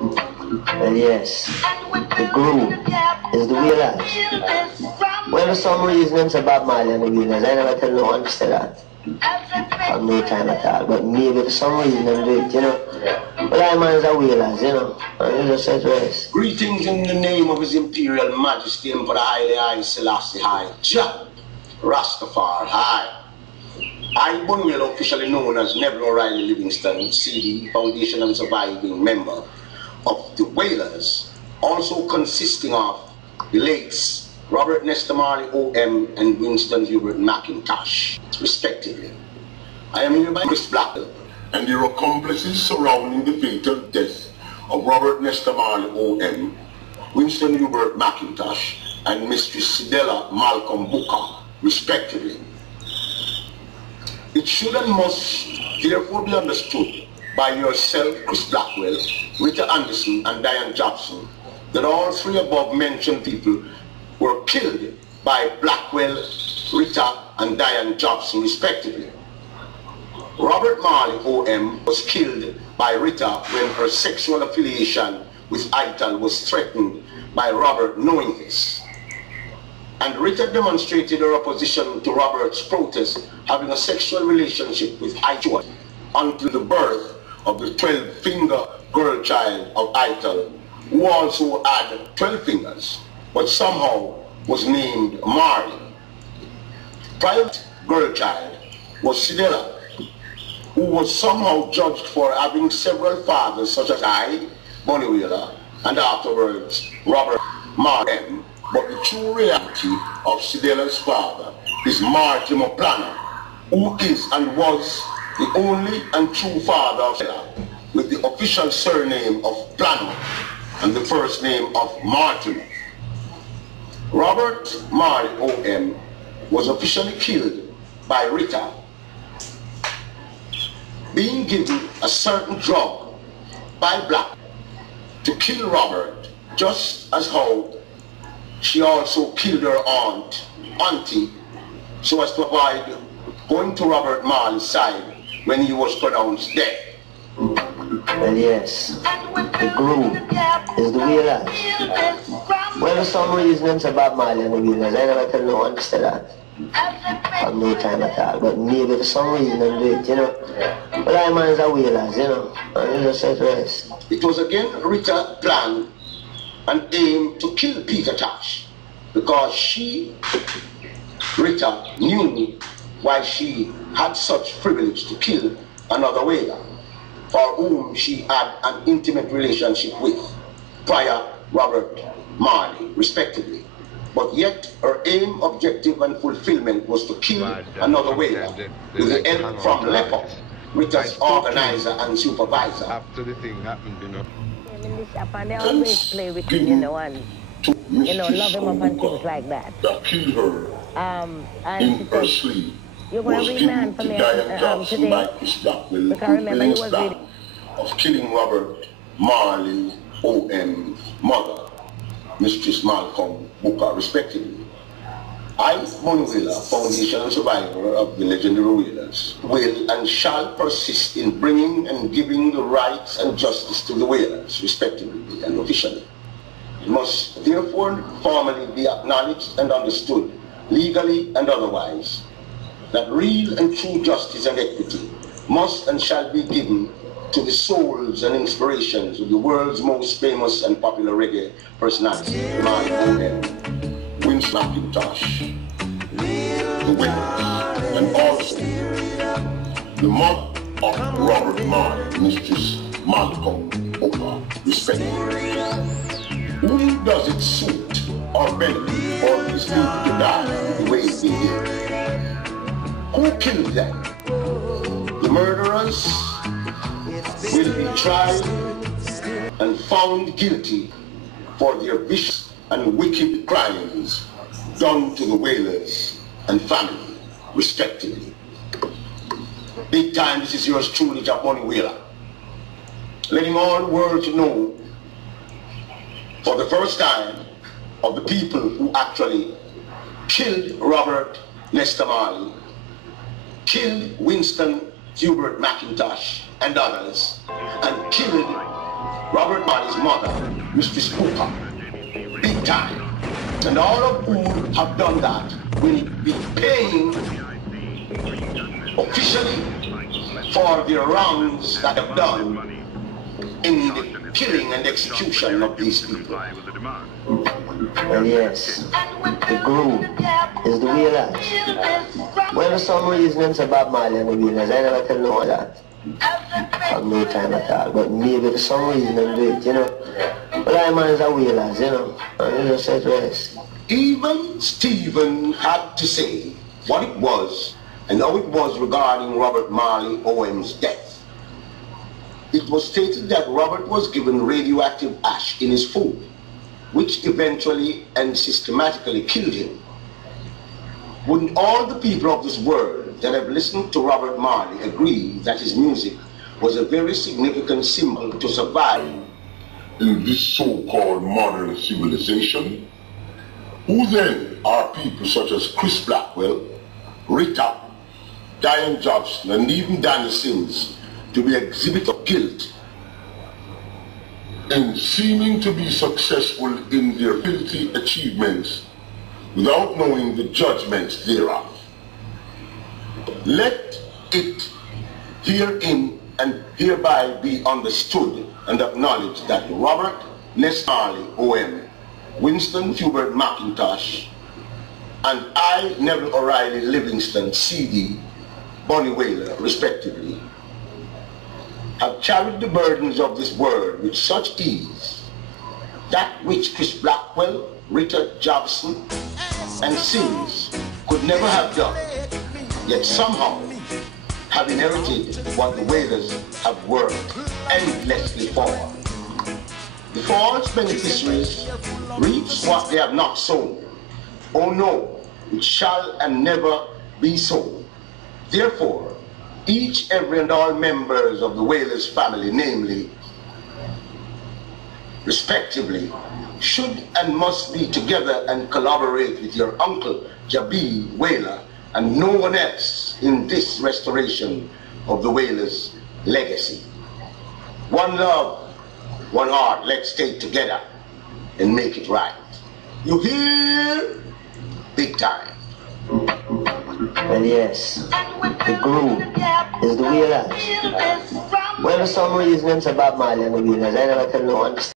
Well, yes, the group is the Wailers. Well, for some reason, it's about Marley and the Wailers. I never tell no one to say that. From no time at all. But maybe for some reason, them do it, you know. But I man's a Wailers, you know. And you just said rest. Greetings in the name of His Imperial Majesty Emperor Haile Selassie High Jah Rastafari High. I, Wailer, officially known as Neville O'Reilly Livingston, CD, Foundation and Surviving member of the Wailers, also consisting of the late Robert Nesta Marley OM and Winston Hubert McIntosh, respectively. I am here by Chris Blackhill and their accomplices surrounding the fatal death of Robert Nesta Marley OM, Winston Hubert McIntosh, and Mistress Sidella Malcolm Booker, respectively. It should and must therefore be understood by yourself, Chris Blackwell, Rita Anderson, and Diane Jobson, that all three above mentioned people were killed by Blackwell, Rita, and Diane Jobson, respectively. Robert Marley OM was killed by Rita when her sexual affiliation with Ital was threatened by Robert knowing this. And Rita demonstrated her opposition to Robert's protest having a sexual relationship with Ital until the birth of the 12-finger girl child of Ital, who also had 12 fingers, but somehow was named Marley. Private girl child was Sidella, who was somehow judged for having several fathers, such as I, Bonnie Wailer, and afterwards Robert Marley. But the true reality of Sidella's father is Mortimer Planner, who is and was the only and true father of Sidella, with the official surname of Planner and the first name of Mortimer. Robert Marley OM was officially killed by Rita, being given a certain drug by Black to kill Robert, just as how she also killed her auntie, so as to avoid going to Robert Marley's side when he was pronounced dead. Well, yes, the group is the Wailers. Well, for some reason, it's about Marley and the Wailers. I never tell no one to say that. From no time at all. But maybe for some reason, them do it, you know. But I man's a Wailers, you know. And you just said rest. It was again Rita planned and aimed to kill Peter Tosh because she, Rita, knew why she had such privilege to kill another Wailer, for whom she had an intimate relationship with, prior Robert Marley, respectively. But yet her aim, objective, and fulfillment was to kill another Wailer with the help from Lepo, Rita's organizer and supervisor. After the thing happened, you know. In the shop and they always play with him, you know, and love him up and things like that. Killed her and she said, you're going to remand for me today, because remember he was reading. Of killing Robert Marley OM's mother, Mistress Malcolm Booker, respectively. I, Bonnie Wailer, Foundation and Survivor of the legendary Wailers, will and shall persist in bringing and giving the rights and justice to the Wailers, respectively and officially. It must therefore formally be acknowledged and understood, legally and otherwise, that real and true justice and equity must and shall be given to the souls and inspirations of the world's most famous and popular reggae personality, Marley OM, Winston McIntosh, the Wailers, and also the mother of Robert Marley, Mistress Malcolm Booker, respectively. Whom does it suit or benefit or is need to die the way they did? Who killed them? The murderers will be tried and found guilty for their vicious and wicked crimes done to the Wailers and family, respectively. Big time, this is yours truly, Bonnie Wailer, letting all the world to know for the first time of the people who actually killed Robert Nesta Marley, killed Winston Hubert McIntosh and others, and killed Robert Marley's mother, Mistress Cooper, big time. And all of who have done that will be paying officially for the wrongs that have done in the killing and execution of these people. Well, yes, the group is the Wailers. Well, for some reason, it's about Marley and the Wailers. I never tell no one that. I have no time at all. But maybe for some reason, they do it, you know. But I man is a Wailers, you know. And you just say rest. Even Stephen had to say what it was and how it was regarding Robert Marley OM's death. It was stated that Robert was given radioactive ash in his food, which eventually and systematically killed him. Wouldn't all the people of this world that have listened to Robert Marley agree that his music was a very significant symbol to survive in this so-called modern civilization? Who then are people such as Chris Blackwell, Rita, Diane Jobson, and even Danny Sims to be exhibit of guilt in seeming to be successful in their filthy achievements without knowing the judgments thereof? Let it herein and hereby be understood and acknowledged that Robert Ness Marley, O.M., Winston Hubert McIntosh, and I, Neville O'Reilly Livingston, C.D., Bonnie Wailer, respectively, have carried the burdens of this world with such ease, that which Chris Blackwell, Rita Jobson, and Sims could never have done, yet somehow have inherited what the Wailers have worked endlessly for. The false beneficiaries reap what they have not sown. Oh no, it shall and never be so. Therefore, each, every, and all members of the Wailers family, namely, respectively, should and must be together and collaborate with your uncle, Jabi Wailer, and no one else in this restoration of the Wailers' legacy. One love, one heart, let's stay together and make it right. You hear? Big time. Well, yes, the group is the Wailers. Well, for some reason, it's about Marley and the Wailers. I never tell no one.